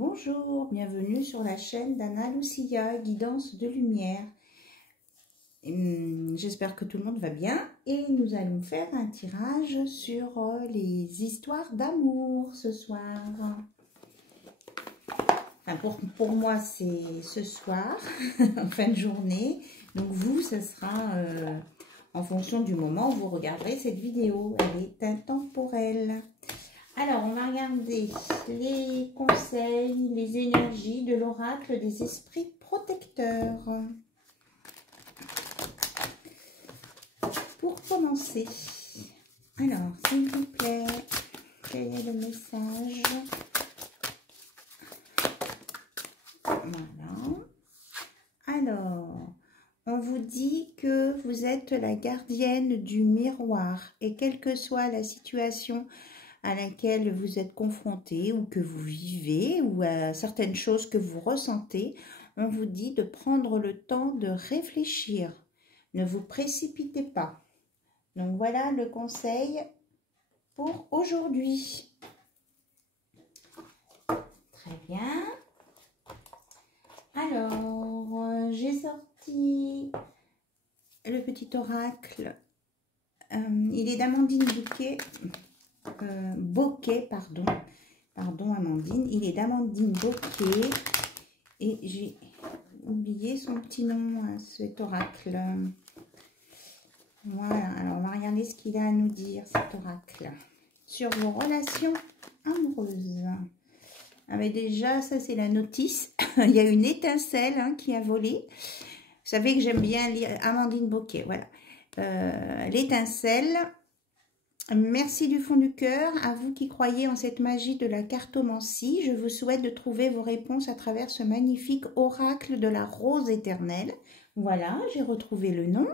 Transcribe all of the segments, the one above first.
Bonjour, bienvenue sur la chaîne d'Anna Lucia, guidance de lumière. J'espère que tout le monde va bien et nous allons faire un tirage sur les histoires d'amour ce soir. Enfin, pour moi, c'est ce soir, en fin de journée. Donc vous, ce sera en fonction du moment où vous regarderez cette vidéo. Elle est intemporelle. Alors, on va regarder les conseils, les énergies de l'oracle des esprits protecteurs. Pour commencer, alors, s'il vous plaît, quel est le message? Voilà. Alors, on vous dit que vous êtes la gardienne du miroir et quelle que soit la situation à laquelle vous êtes confronté ou que vous vivez ou à certaines choses que vous ressentez, on vous dit de prendre le temps de réfléchir. Ne vous précipitez pas. Donc voilà le conseil pour aujourd'hui. Très bien. Alors, j'ai sorti le petit oracle. Il est d'Amandine Bouquet, pardon Amandine, il est d'Amandine Bouquet et j'ai oublié son petit nom, cet oracle. Voilà, alors on va regarder ce qu'il a à nous dire, cet oracle, sur vos relations amoureuses. Ah mais déjà, ça c'est la notice, il y a une étincelle qui a volé. Vous savez que j'aime bien lire Amandine Bouquet, voilà. L'étincelle. Merci du fond du cœur, à vous qui croyez en cette magie de la cartomancie. Je vous souhaite de trouver vos réponses à travers ce magnifique oracle de la rose éternelle. Voilà, j'ai retrouvé le nom.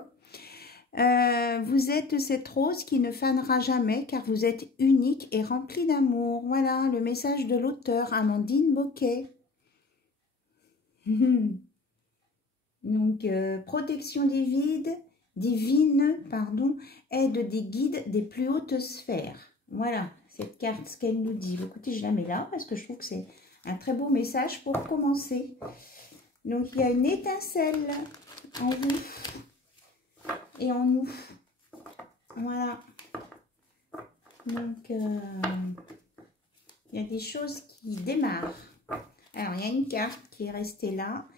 Vous êtes cette rose qui ne fanera jamais car vous êtes unique et remplie d'amour. Voilà le message de l'auteur, Amandine Bouquet. Donc, protection divine, aide des guides des plus hautes sphères. Voilà, cette carte, ce qu'elle nous dit. Écoutez, je la mets là parce que je trouve que c'est un très beau message pour commencer. Donc, il y a une étincelle en vous et en nous. Voilà. Donc, il y a des choses qui démarrent. Alors, il y a une carte qui est restée là.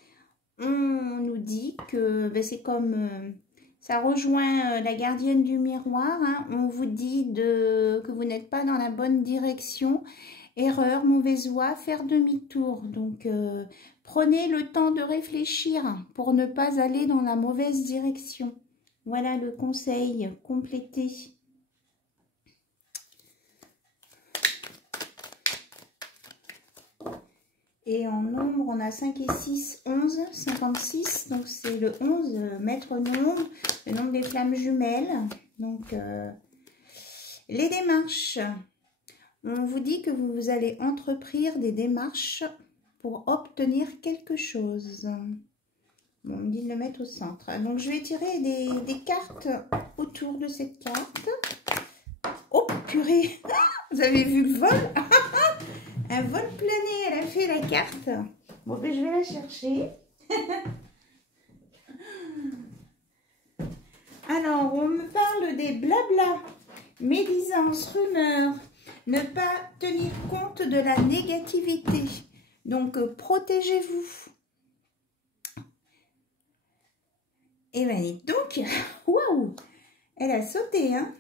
On nous dit que c'est comme... ça rejoint la gardienne du miroir. On vous dit que vous n'êtes pas dans la bonne direction. Erreur, mauvaise voie, faire demi-tour. Donc, prenez le temps de réfléchir pour ne pas aller dans la mauvaise direction. Voilà le conseil complété. Et en nombre, on a 5 et 6, 11, 56. Donc, c'est le 11, maître nombre, le nombre des flammes jumelles. Donc, les démarches. On vous dit que vous allez entreprendre des démarches pour obtenir quelque chose. Bon, on me dit de le mettre au centre. Donc, je vais tirer des cartes autour de cette carte. Oh, purée! Vous avez vu le vol? Un vol plané, elle a fait la carte. Bon, ben, je vais la chercher. Alors, on me parle des blabla, médisances, rumeurs, ne pas tenir compte de la négativité. Donc, protégez-vous. Et bien, donc, waouh, elle a sauté, hein.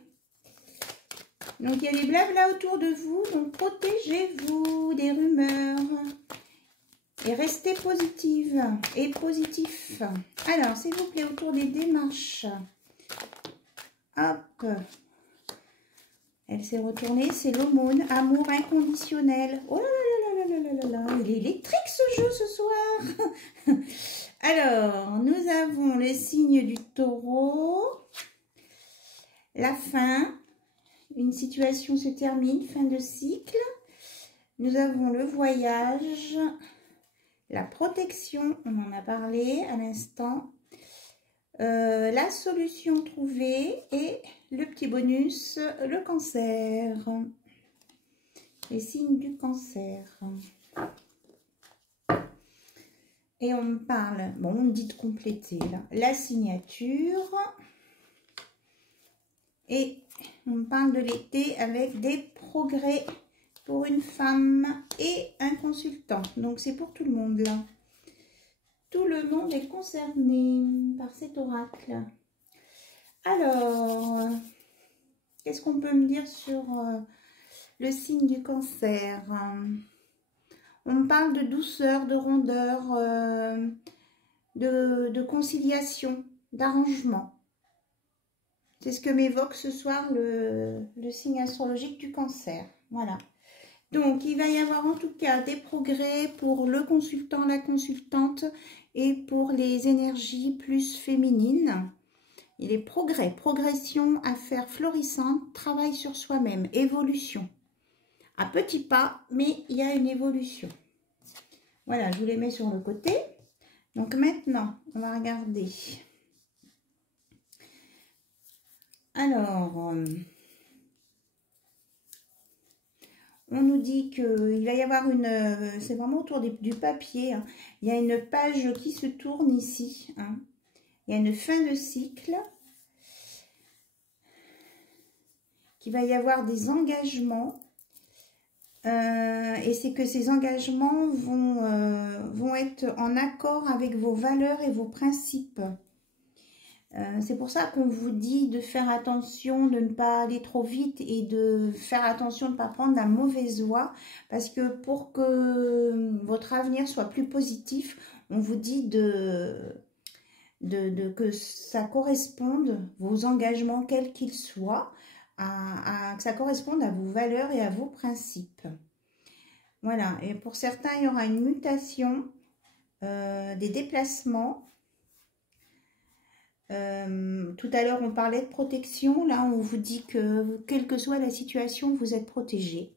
Donc, il y a des blabla autour de vous, donc protégez-vous des rumeurs et restez positive et positif. Alors, s'il vous plaît, autour des démarches. Hop. Elle s'est retournée, c'est l'aumône, amour inconditionnel. Oh là là là là là là là, il est électrique ce jeu ce soir. Alors, nous avons le signe du taureau, la fin. Une situation se termine, fin de cycle. Nous avons le voyage, la protection, on en a parlé à l'instant, la solution trouvée et le petit bonus, le cancer. Les signes du cancer. Et on me parle, bon, on me dit de compléter là, la signature. Et on me parle de l'été avec des progrès pour une femme et un consultant. Donc, c'est pour tout le monde là. Tout le monde est concerné par cet oracle. Alors, qu'est-ce qu'on peut me dire sur le signe du Cancer? On me parle de douceur, de rondeur, de conciliation, d'arrangement. C'est ce que m'évoque ce soir le signe astrologique du Cancer. Voilà. Donc, il va y avoir en tout cas des progrès pour le consultant, la consultante et pour les énergies plus féminines. Il est progrès, progression, affaires florissantes, travail sur soi-même, évolution. À petits pas, mais il y a une évolution. Voilà, je vous les mets sur le côté. Donc maintenant, on va regarder. Alors, on nous dit qu'il va y avoir une... c'est vraiment autour du papier. Hein. Il y a une page qui se tourne ici. Hein. Il y a une fin de cycle. Qu'il va y avoir des engagements. Et c'est que ces engagements vont être en accord avec vos valeurs et vos principes. C'est pour ça qu'on vous dit de faire attention, de ne pas aller trop vite et de faire attention de ne pas prendre la mauvaise voie. Parce que pour que votre avenir soit plus positif, on vous dit que ça corresponde, vos engagements, quels qu'ils soient, que ça corresponde à vos valeurs et à vos principes. Voilà, et pour certains, il y aura une mutation, des déplacements. Tout à l'heure, on parlait de protection. Là, on vous dit que, quelle que soit la situation, vous êtes protégé.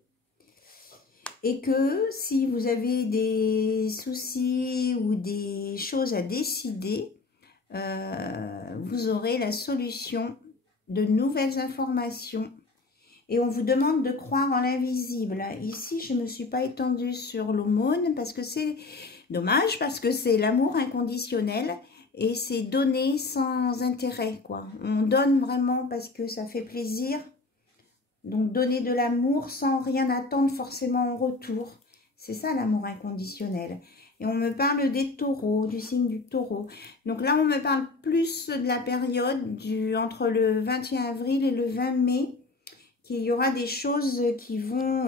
Et que si vous avez des soucis ou des choses à décider, vous aurez la solution, de nouvelles informations. Et on vous demande de croire en l'invisible. Ici, je ne me suis pas étendue sur l'aumône parce que c'est dommage, parce que c'est l'amour inconditionnel. Et c'est donner sans intérêt, quoi. On donne vraiment parce que ça fait plaisir. Donc, donner de l'amour sans rien attendre forcément en retour. C'est ça, l'amour inconditionnel. Et on me parle des taureaux, du signe du taureau. Donc là, on me parle plus de la période entre le 21 avril et le 20 mai. Qu'il y aura des choses qui vont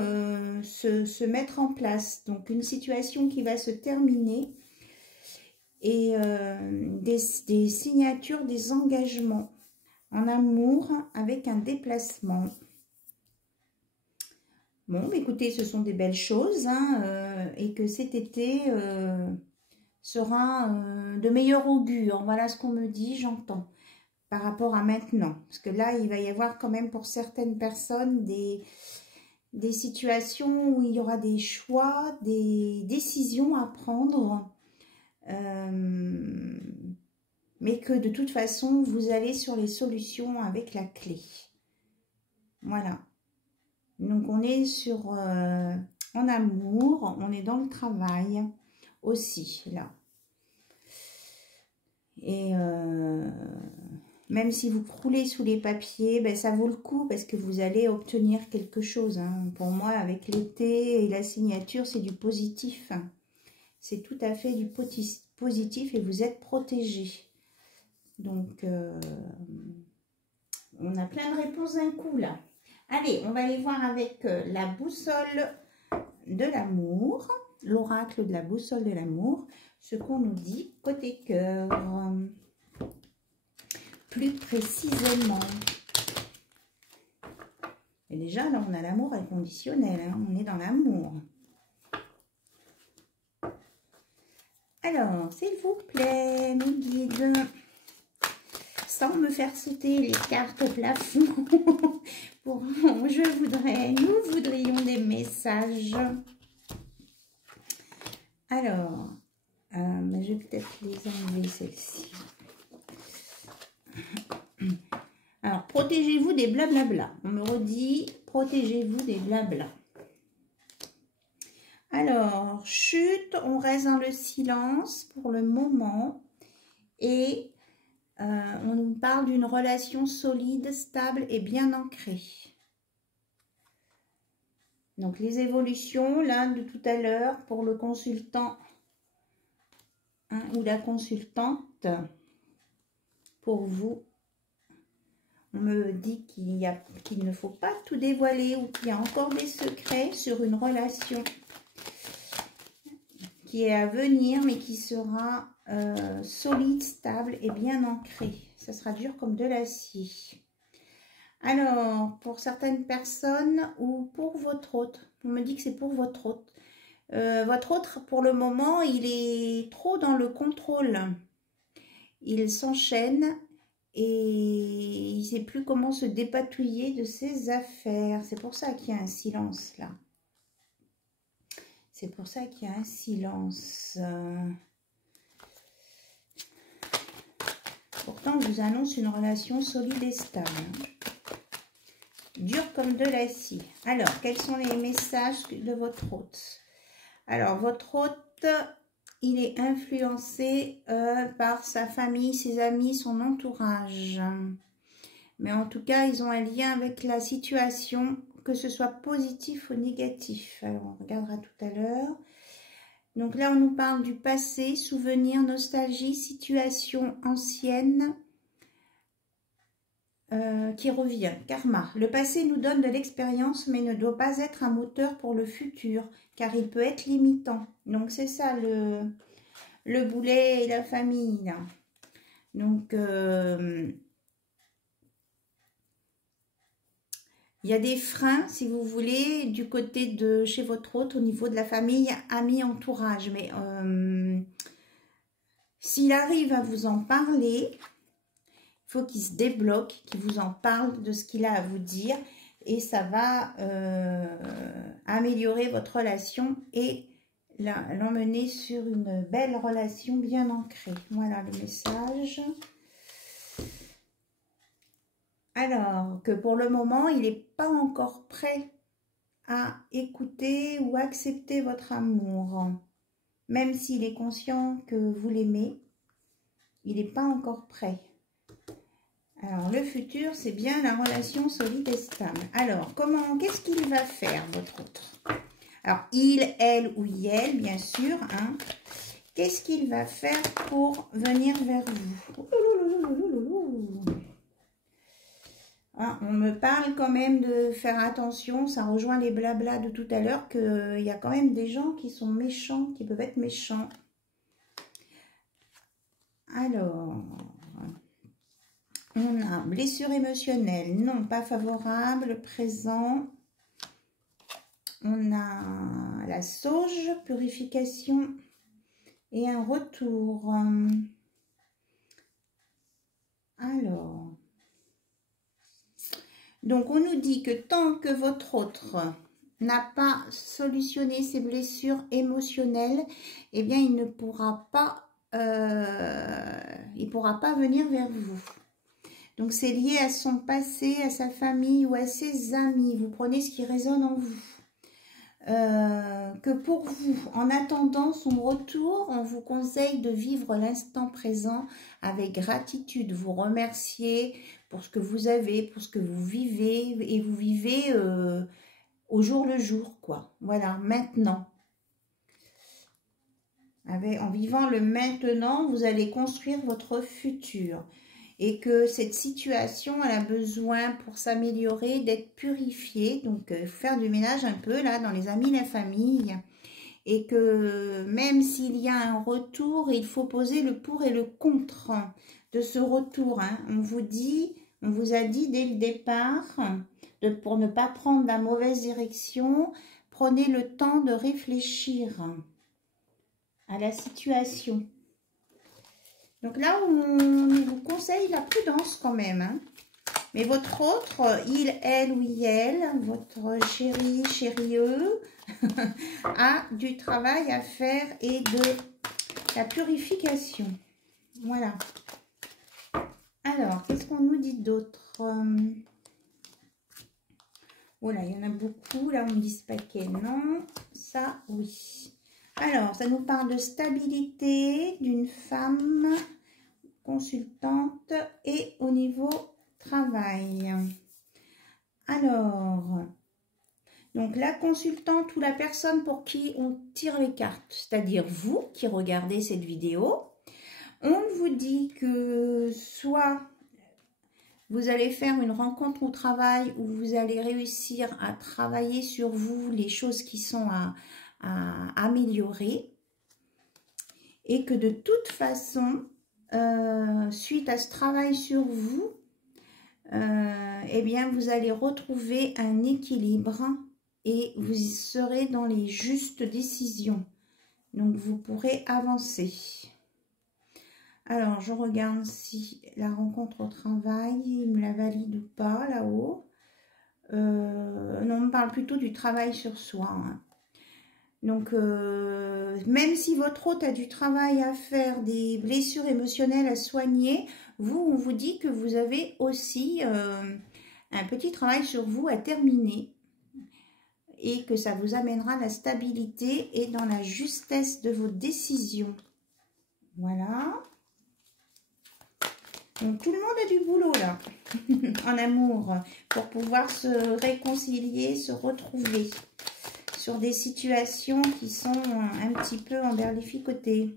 se mettre en place. Donc, une situation qui va se terminer. Et des signatures, des engagements en amour avec un déplacement. Bon, écoutez, ce sont des belles choses hein, et que cet été sera de meilleur augure. Voilà ce qu'on me dit, j'entends, par rapport à maintenant. Parce que là, il va y avoir quand même pour certaines personnes des situations où il y aura des choix, des décisions à prendre. Mais que de toute façon, vous allez sur les solutions avec la clé. Voilà. Donc, on est en amour, on est dans le travail aussi, là. Et même si vous croulez sous les papiers, ben, ça vaut le coup parce que vous allez obtenir quelque chose. Hein. Pour moi, avec l'été et la signature, c'est du positif. C'est tout à fait du positif et vous êtes protégé. Donc, on a plein de réponses d'un coup là. Allez, on va aller voir avec la boussole de l'amour, l'oracle de la boussole de l'amour, ce qu'on nous dit côté cœur. Plus précisément. Et déjà, là, on a l'amour inconditionnel. Hein, on est dans l'amour. Alors, s'il vous plaît, mes guides, sans me faire sauter les cartes au plafond, nous voudrions des messages. Alors, je vais peut-être les enlever, celles-ci. Alors, protégez-vous des blablabla. On me redit, protégez-vous des blabla. Alors, chute, on reste dans le silence pour le moment. Et on nous parle d'une relation solide, stable et bien ancrée. Donc les évolutions, là, de tout à l'heure, pour le consultant ou la consultante, pour vous, on me dit qu'il ne faut pas tout dévoiler ou qu'il y a encore des secrets sur une relation qui est à venir, mais qui sera solide, stable et bien ancrée. Ça sera dur comme de l'acier. Alors, pour certaines personnes ou pour votre hôte, on me dit que c'est pour votre hôte. Votre hôte, pour le moment, il est trop dans le contrôle. Il s'enchaîne et il ne sait plus comment se dépatouiller de ses affaires. C'est pour ça qu'il y a un silence là. C'est pour ça qu'il y a un silence. Pourtant, on vous annonce une relation solide et stable. Dur comme de l'acier. Alors, quels sont les messages de votre hôte? Alors, votre hôte, il est influencé par sa famille, ses amis, son entourage. Mais en tout cas, ils ont un lien avec la situation, que ce soit positif ou négatif. Alors, on regardera tout à l'heure. Donc là, on nous parle du passé, souvenirs, nostalgie, situation ancienne. Qui revient, karma. Le passé nous donne de l'expérience, mais ne doit pas être un moteur pour le futur, car il peut être limitant. Donc, c'est ça le boulet et la famille. Là. Donc, il y a des freins, si vous voulez, du côté de chez votre hôte, au niveau de la famille, amis, entourage. Mais s'il arrive à vous en parler... Il faut qu'il se débloque, qu'il vous en parle de ce qu'il a à vous dire et ça va améliorer votre relation et l'emmener sur une belle relation bien ancrée. Voilà le message. Alors que pour le moment, il n'est pas encore prêt à écouter ou accepter votre amour. Même s'il est conscient que vous l'aimez, il n'est pas encore prêt. Alors, le futur, c'est bien la relation solide et stable. Alors, qu'est-ce qu'il va faire, votre autre? Alors, il, elle ou elle, bien sûr. Hein. Qu'est-ce qu'il va faire pour venir vers vous? Ah, on me parle quand même de faire attention. Ça rejoint les blablas de tout à l'heure qu'il y a quand même des gens qui sont méchants, qui peuvent être méchants. Alors... On a blessure émotionnelle, non, pas favorable, présent. On a la sauge, purification et un retour. Alors, donc on nous dit que tant que votre autre n'a pas solutionné ses blessures émotionnelles, eh bien il ne pourra pas, venir vers vous. Donc, c'est lié à son passé, à sa famille ou à ses amis. Vous prenez ce qui résonne en vous. Que pour vous, en attendant son retour, on vous conseille de vivre l'instant présent avec gratitude. Vous remercier pour ce que vous avez, pour ce que vous vivez. Et vous vivez au jour le jour, quoi. Voilà, maintenant. En vivant le maintenant, vous allez construire votre futur. Et que cette situation, elle a besoin pour s'améliorer d'être purifiée. Donc, il faut faire du ménage un peu là dans les amis, la famille. Et que même s'il y a un retour, il faut poser le pour et le contre de ce retour. Hein. On vous a dit dès le départ, pour ne pas prendre la mauvaise direction, prenez le temps de réfléchir à la situation. Donc là, on vous conseille la prudence quand même. Hein. Mais votre autre, il, elle ou elle, votre chéri, chérie-eux, a du travail à faire et de la purification. Voilà. Alors, qu'est-ce qu'on nous dit d'autre? Oh là, il y en a beaucoup. Là, on me dit ce paquet. Non, ça, oui. Alors, ça nous parle de stabilité d'une femme consultante et au niveau travail. Alors, donc la consultante ou la personne pour qui on tire les cartes, c'est-à-dire vous qui regardez cette vidéo, on vous dit que soit vous allez faire une rencontre au travail où vous allez réussir à travailler sur vous les choses qui sont à améliorer et que de toute façon, suite à ce travail sur vous, eh bien, vous allez retrouver un équilibre et vous serez dans les justes décisions. Donc, vous pourrez avancer. Alors, je regarde si la rencontre au travail, il me la valide ou pas, là-haut. Non, on me parle plutôt du travail sur soi. Hein. Donc, même si votre hôte a du travail à faire, des blessures émotionnelles à soigner, vous, on vous dit que vous avez aussi un petit travail sur vous à terminer et que ça vous amènera la stabilité et dans la justesse de vos décisions. Voilà. Donc, tout le monde a du boulot, là, en amour, pour pouvoir se réconcilier, se retrouver sur des situations qui sont un petit peu emberlificotées.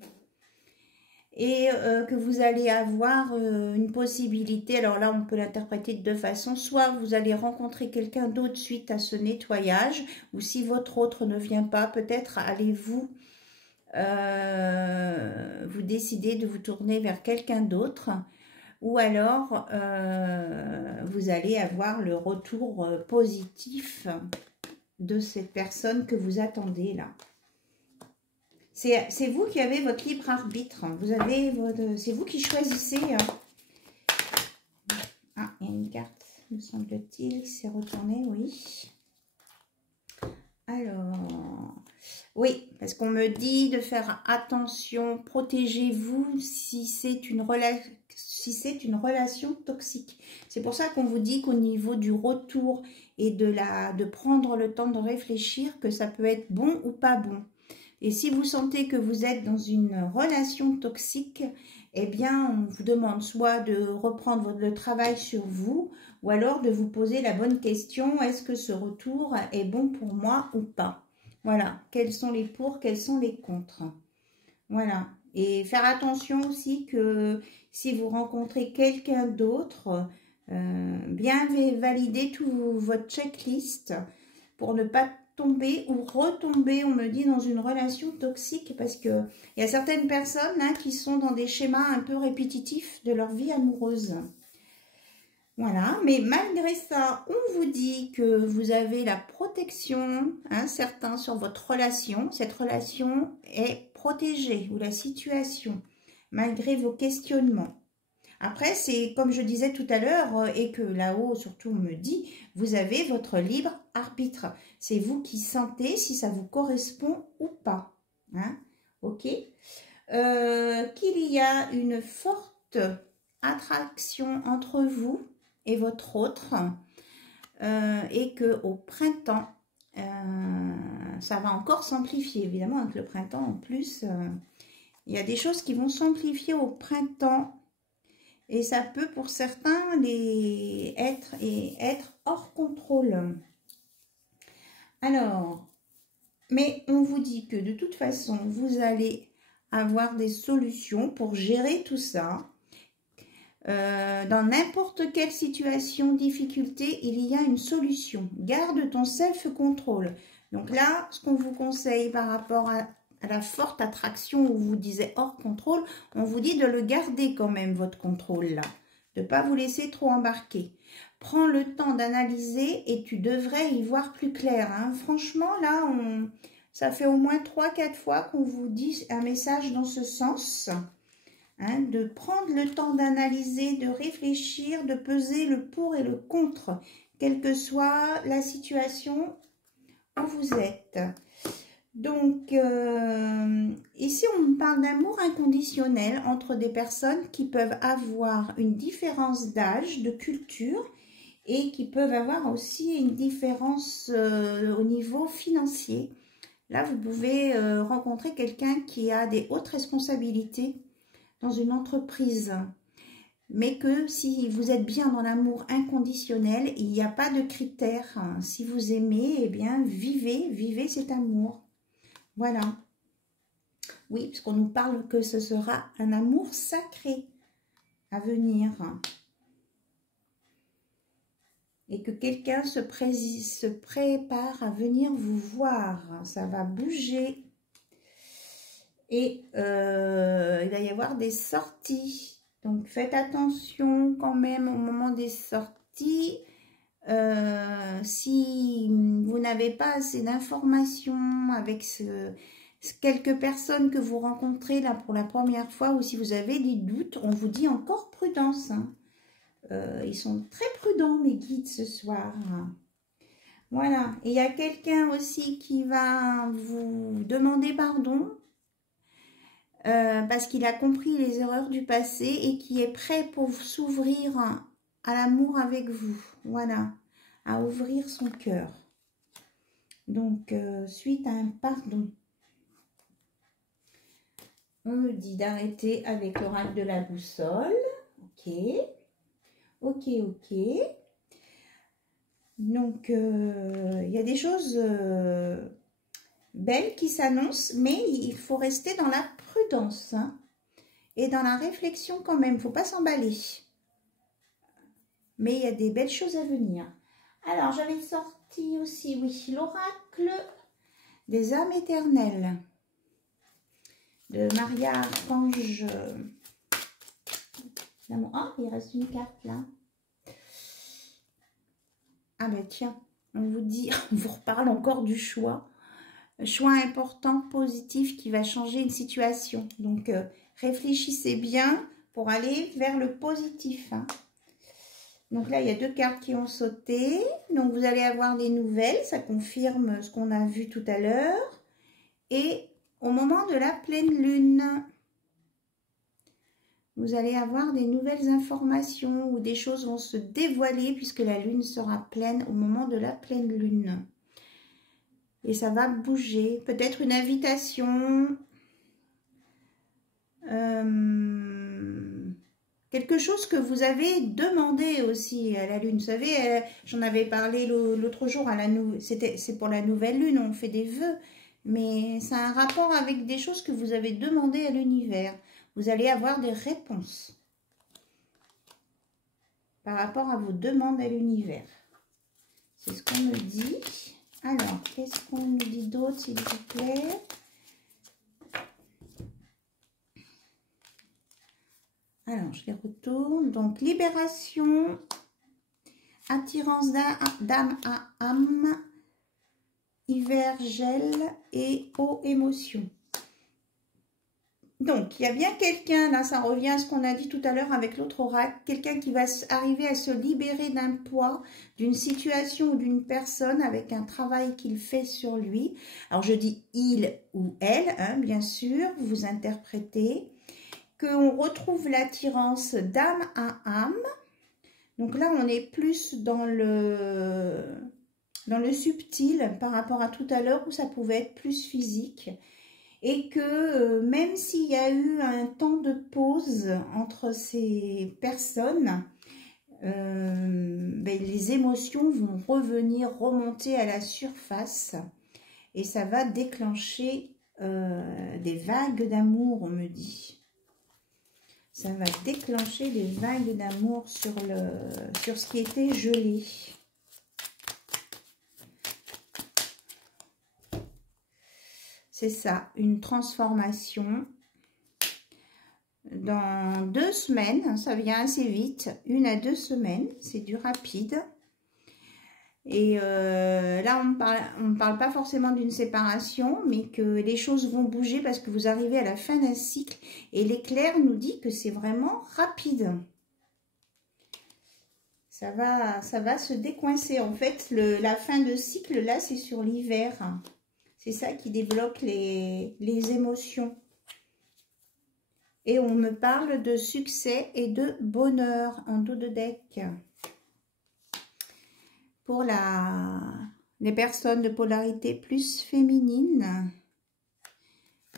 Et que vous allez avoir une possibilité, alors là on peut l'interpréter de deux façons, soit vous allez rencontrer quelqu'un d'autre suite à ce nettoyage, ou si votre autre ne vient pas, peut-être allez-vous vous décider de vous tourner vers quelqu'un d'autre, ou alors vous allez avoir le retour positif de cette personne que vous attendez là. C'est vous qui avez votre libre arbitre. C'est vous qui choisissez. Ah, il y a une carte, me semble-t-il, qui s'est retournée, oui. Alors, oui, parce qu'on me dit de faire attention, protégez-vous si c'est une relation toxique. C'est pour ça qu'on vous dit qu'au niveau du retour et de prendre le temps de réfléchir, que ça peut être bon ou pas bon. Et si vous sentez que vous êtes dans une relation toxique, eh bien, on vous demande soit de reprendre le travail sur vous, ou alors de vous poser la bonne question, est-ce que ce retour est bon pour moi ou pas? Voilà, quels sont les pour, quels sont les contre? Voilà, et faire attention aussi que si vous rencontrez quelqu'un d'autre, bien valider tout votre checklist pour ne pas tomber ou retomber, on me dit, dans une relation toxique, parce que il y a certaines personnes hein, qui sont dans des schémas un peu répétitifs de leur vie amoureuse. Voilà, mais malgré ça, on vous dit que vous avez la protection, hein, certains sur votre relation. Cette relation est protégée, ou la situation, malgré vos questionnements. Après, c'est comme je disais tout à l'heure, et que là-haut, surtout, on me dit, vous avez votre libre arbitre. C'est vous qui sentez si ça vous correspond ou pas. Hein? Ok. Qu'il y a une forte attraction entre vous et votre autre, et qu'au printemps, ça va encore s'amplifier. Évidemment, avec le printemps, en plus, il y a des choses qui vont s'amplifier au printemps. Et ça peut pour certains être hors contrôle. Alors, mais on vous dit que de toute façon, vous allez avoir des solutions pour gérer tout ça. Dans n'importe quelle situation, difficulté, il y a une solution. Garde ton self-control. Donc là, ce qu'on vous conseille par rapport à la forte attraction où vous disiez hors contrôle, on vous dit de le garder quand même, votre contrôle là. De ne pas vous laisser trop embarquer. Prends le temps d'analyser et tu devrais y voir plus clair. Hein. Franchement, là, ça fait au moins 3-4 fois qu'on vous dit un message dans ce sens. Hein, de prendre le temps d'analyser, de réfléchir, de peser le pour et le contre, quelle que soit la situation où vous êtes. Donc, ici, on parle d'amour inconditionnel entre des personnes qui peuvent avoir une différence d'âge, de culture, et qui peuvent avoir aussi une différence au niveau financier. Là, vous pouvez rencontrer quelqu'un qui a des hautes responsabilités dans une entreprise. Mais que si vous êtes bien dans l'amour inconditionnel, il n'y a pas de critères. Si vous aimez, eh bien, vivez cet amour. Voilà. Oui, parce qu'on nous parle que ce sera un amour sacré à venir. Et que quelqu'un se prépare à venir vous voir. Ça va bouger. Et il va y avoir des sorties. Donc, faites attention quand même au moment des sorties. Si vous n'avez pas assez d'informations avec quelques personnes que vous rencontrez là pour la première fois, ou si vous avez des doutes, on vous dit encore prudence. Hein. Ils sont très prudents, mes guides, ce soir. Voilà. Et il y a quelqu'un aussi qui va vous demander pardon. Parce qu'il a compris les erreurs du passé et qui est prêt pour s'ouvrir à l'amour avec vous. Voilà, à ouvrir son cœur. Donc, suite à un pardon. On me dit d'arrêter avec l'oracle de la boussole. Ok, ok, ok. Donc, il y a des choses belles qui s'annoncent, mais il faut rester dans la prudence, hein, et dans la réflexion quand même. Il ne faut pas s'emballer. Mais il y a des belles choses à venir. Alors, j'avais sorti aussi, oui, l'oracle des âmes éternelles de Maria Archange. Ah, il reste une carte là. Ah ben tiens, on vous reparle encore du choix. Choix important, positif, qui va changer une situation. Donc, réfléchissez bien pour aller vers le positif. Hein. Donc là, il y a deux cartes qui ont sauté. Donc, vous allez avoir des nouvelles. Ça confirme ce qu'on a vu tout à l'heure. Et au moment de la pleine lune, vous allez avoir des nouvelles informations ou des choses vont se dévoiler puisque la lune sera pleine au moment de la pleine lune. Et ça va bouger. Peut-être une invitation. Quelque chose que vous avez demandé aussi à la lune. Vous savez, j'en avais parlé l'autre jour. C'est pour la nouvelle lune, on fait des vœux. Mais ça a un rapport avec des choses que vous avez demandé à l'univers. Vous allez avoir des réponses par rapport à vos demandes à l'univers. C'est ce qu'on me dit. Alors, qu'est-ce qu'on nous dit d'autre, s'il vous plaît? Alors, je les retourne. Donc, libération, attirance d'âme à âme, hiver, gel et eau, émotion. Donc, il y a bien quelqu'un, là, ça revient à ce qu'on a dit tout à l'heure avec l'autre oracle, quelqu'un qui va arriver à se libérer d'un poids, d'une situation ou d'une personne avec un travail qu'il fait sur lui. Alors, je dis il ou elle, hein, bien sûr, vous interprétez. Qu'on retrouve l'attirance d'âme à âme. Donc là, on est plus dans le subtil par rapport à tout à l'heure où ça pouvait être plus physique. Et que même s'il y a eu un temps de pause entre ces personnes, les émotions vont remonter à la surface. Et ça va déclencher des vagues d'amour, on me dit. Ça va déclencher des vagues d'amour sur ce qui était gelé. C'est ça, une transformation. Dans 2 semaines, ça vient assez vite, 1 à 2 semaines, c'est du rapide. Et là, on ne parle pas forcément d'une séparation, mais que les choses vont bouger parce que vous arrivez à la fin d'un cycle. Et l'éclair nous dit que c'est vraiment rapide. Ça va se décoincer. En fait, la fin de cycle, là, c'est sur l'hiver. C'est ça qui débloque les émotions. Et on me parle de succès et de bonheur en dos de deck. Pour la des personnes de polarité plus féminine.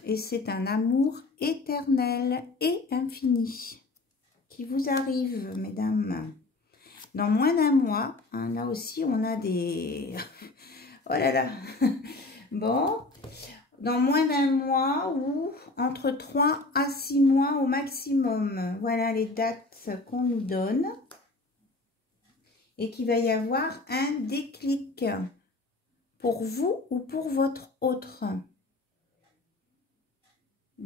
Et c'est un amour éternel et infini qui vous arrive, mesdames. Dans moins d'un mois, hein, là aussi, on a des... oh là là. Bon, dans moins d'un mois ou entre 3 à 6 mois au maximum. Voilà les dates qu'on nous donne. Et qu'il va y avoir un déclic pour vous ou pour votre autre.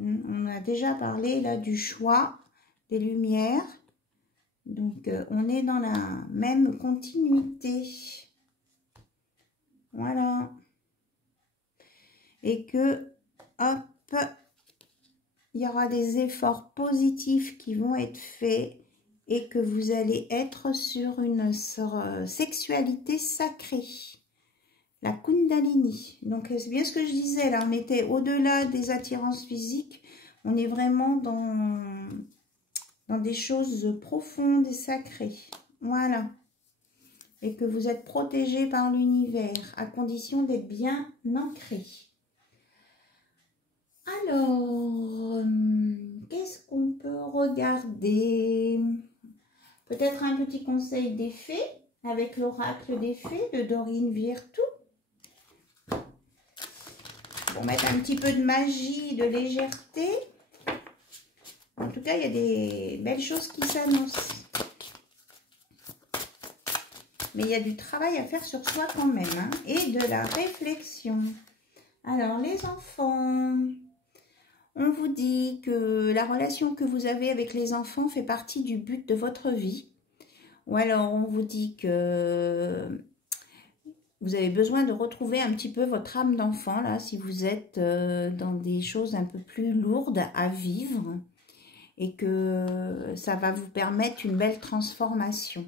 On a déjà parlé là du choix des lumières. Donc, on est dans la même continuité. Voilà. Et que, hop, il y aura des efforts positifs qui vont être faits et que vous allez être sur une sexualité sacrée. La Kundalini. Donc, c'est bien ce que je disais. Là, on était au-delà des attirances physiques. On est vraiment dans des choses profondes et sacrées. Voilà. Et que vous êtes protégé par l'univers, à condition d'être bien ancré. Alors, qu'est-ce qu'on peut regarder? Peut-être un petit conseil des fées, avec l'oracle des fées de Dorine Virtue. Pour mettre un petit peu de magie, de légèreté. En tout cas, il y a des belles choses qui s'annoncent. Mais il y a du travail à faire sur soi quand même, hein, et de la réflexion. Alors, les enfants, on vous dit que la relation que vous avez avec les enfants fait partie du but de votre vie. Ou alors, on vous dit que vous avez besoin de retrouver un petit peu votre âme d'enfant, là, si vous êtes dans des choses un peu plus lourdes à vivre. Et que ça va vous permettre une belle transformation.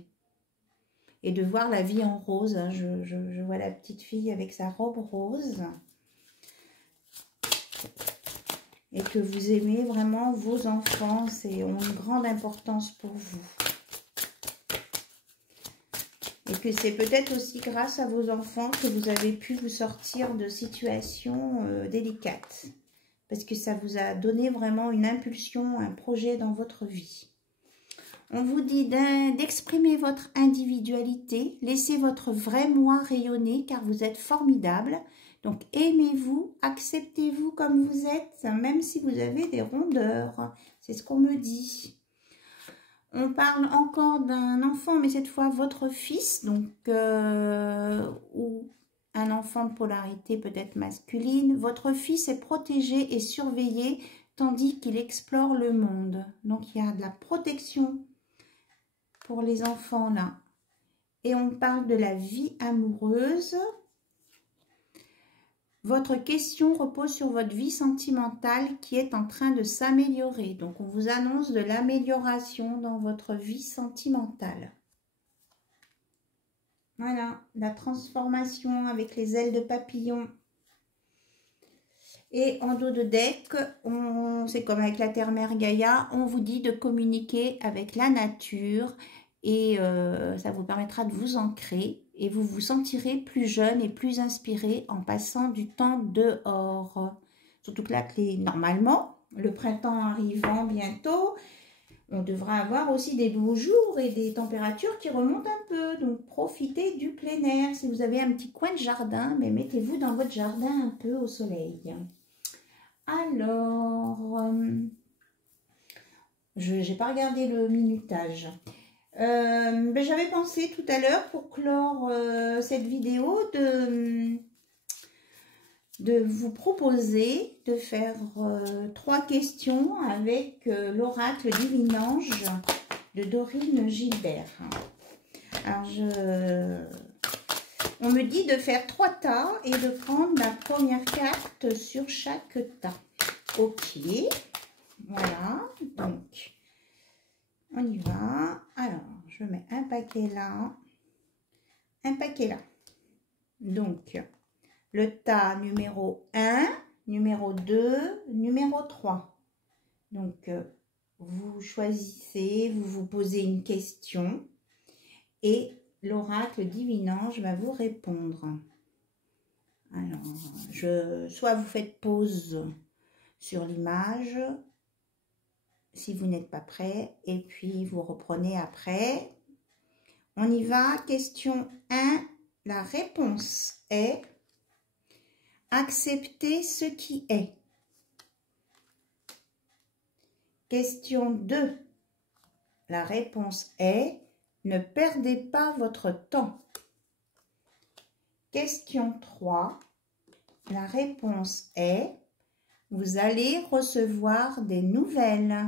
Et de voir la vie en rose. Je vois la petite fille avec sa robe rose. Et que vous aimez vraiment vos enfants. C'est ont une grande importance pour vous. Et que c'est peut-être aussi grâce à vos enfants que vous avez pu vous sortir de situations délicates. Parce que ça vous a donné vraiment une impulsion, un projet dans votre vie. On vous dit d'exprimer votre individualité, laissez votre vrai moi rayonner car vous êtes formidable. Donc aimez-vous, acceptez-vous comme vous êtes, même si vous avez des rondeurs. C'est ce qu'on me dit. On parle encore d'un enfant, mais cette fois votre fils, donc ou un enfant de polarité peut-être masculine. Votre fils est protégé et surveillé tandis qu'il explore le monde. Donc il y a de la protection pour les enfants là. Et on parle de la vie amoureuse. Votre question repose sur votre vie sentimentale qui est en train de s'améliorer. Donc on vous annonce de l'amélioration dans votre vie sentimentale. Voilà, la transformation avec les ailes de papillon. Et en dos de deck, c'est comme avec la terre-mère Gaïa, on vous dit de communiquer avec la nature et ça vous permettra de vous ancrer et vous vous sentirez plus jeune et plus inspiré en passant du temps dehors. Surtout que là, normalement, le printemps arrivant bientôt, on devra avoir aussi des beaux jours et des températures qui remontent un peu. Donc, profitez du plein air. Si vous avez un petit coin de jardin, mais mettez-vous dans votre jardin un peu au soleil. Alors, je n'ai pas regardé le minutage. J'avais pensé tout à l'heure, pour clore cette vidéo, de vous proposer de faire 3 questions avec l'oracle Divine Ange de Dorine Gilbert. Alors, on me dit de faire 3 tas et de prendre la première carte sur chaque tas. Ok, voilà, donc on y va. Alors, je mets un paquet là, un paquet là. Donc, le tas numéro 1, numéro 2, numéro 3. Donc, vous choisissez, vous vous posez une question et l'oracle Divine Ange va vous répondre. Alors, soit vous faites pause sur l'image, si vous n'êtes pas prêt, et puis vous reprenez après. On y va, question 1. La réponse est accepter ce qui est. Question 2. La réponse est ne perdez pas votre temps. Question 3. La réponse est vous allez recevoir des nouvelles.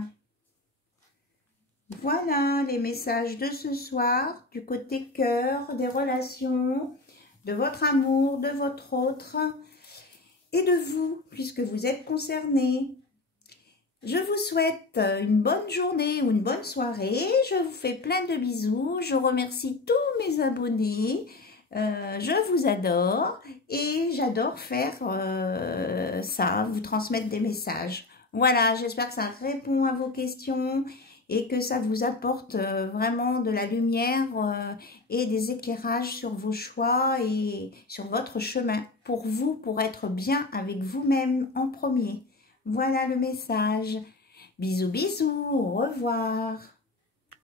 Voilà les messages de ce soir du côté cœur, des relations, de votre amour, de votre autre et de vous, puisque vous êtes concernés. Je vous souhaite une bonne journée ou une bonne soirée. Je vous fais plein de bisous. Je remercie tous mes abonnés. Je vous adore et j'adore faire ça, vous transmettre des messages. Voilà, j'espère que ça répond à vos questions et que ça vous apporte vraiment de la lumière et des éclairages sur vos choix et sur votre chemin pour vous, pour être bien avec vous-même en premier. Voilà le message. Bisous, bisous, au revoir.